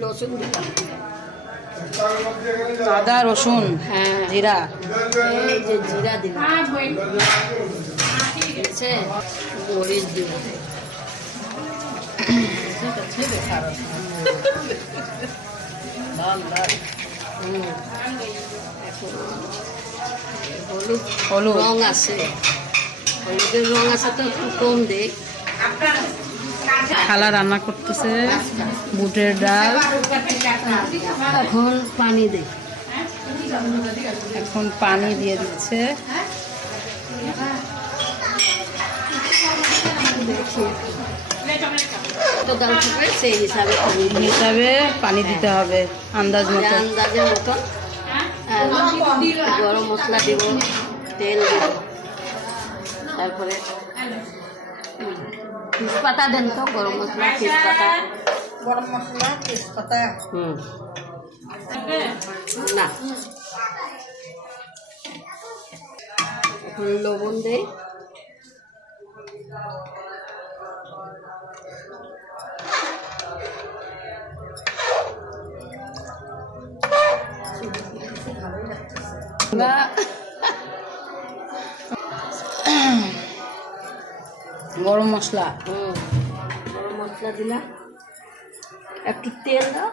লসুন দিলাম। আদা রসুন হ্যাঁ। জিরা। এই যে জিরা দিলাম। আছে? মরিচ দিব। হলুদ। হলুদ। রং আছে। হলুদের রং আছে তো কম দেখ। খালা রান্না করতেছে বুটের ডাল। এখন পানি দে। এখন পানি দিয়ে দিচ্ছে। সেই হিসাবে পানি হিসাবে পানি দিতে হবে আন্দাজ মতো। আন্দাজের মতন। গরম মশলা দিব তেল দিব। তারপরে তেজপাতা দেন তো গরম মশলা তেজপাতা। গরম মশলা তেজপাতা। হুম। না। এখন লবণ দেই। বা গরম মশলা। গরম মশলা দিলাম একটু তেল দাও।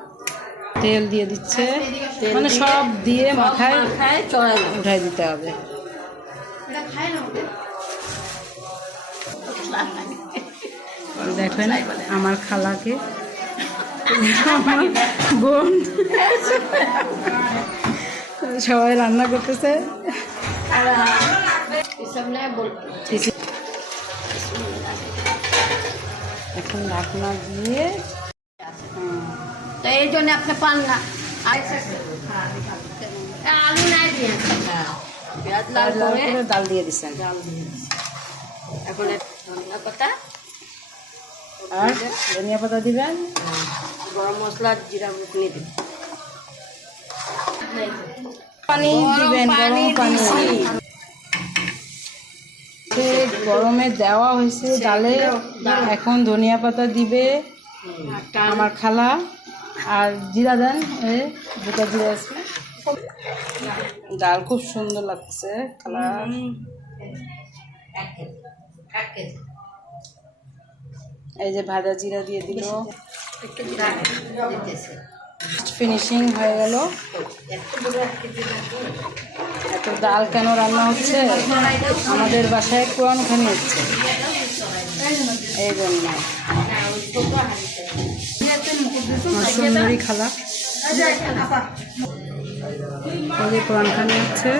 তেল দিয়ে দিচ্ছে। তেল মানে সব দিয়ে মাথায় উঠাই দিতে হবে। দেখেন আমার খালাকে। বোন। সবাই রান্না করতেছে। এখন ঢাকনা দিয়ে তো এই জন্য আপনি পান না। আলু নাই দিয়ে। পেঁয়াজ লাল লাল করে করে ডাল দিয়ে দিচ্ছেন ডাল দিয়ে। এখন ধনিয়া পাতা আর ধনিয়া পাতা দিবেন? গরম মশলা জিরা বুকনি দিন পানি দিবেন গরম পানি। গরমে দেওয়া হয়েছে ডালে এখন ধনিয়া পাতা দিবে আমার খালা আর জিরা দেন এ দুটা জিরা আছে। ডাল খুব সুন্দর লাগছে খালা। এই যে ভাজা জিরা দিয়ে দিল। একটু ফিনিশিং হয়ে গেল। এত ডাল কেন রান্না হচ্ছে? আমাদের বাসায় কোরআন খানি হচ্ছে। এই জন্য। খালা। ওই যে কোরআন খানি হচ্ছে।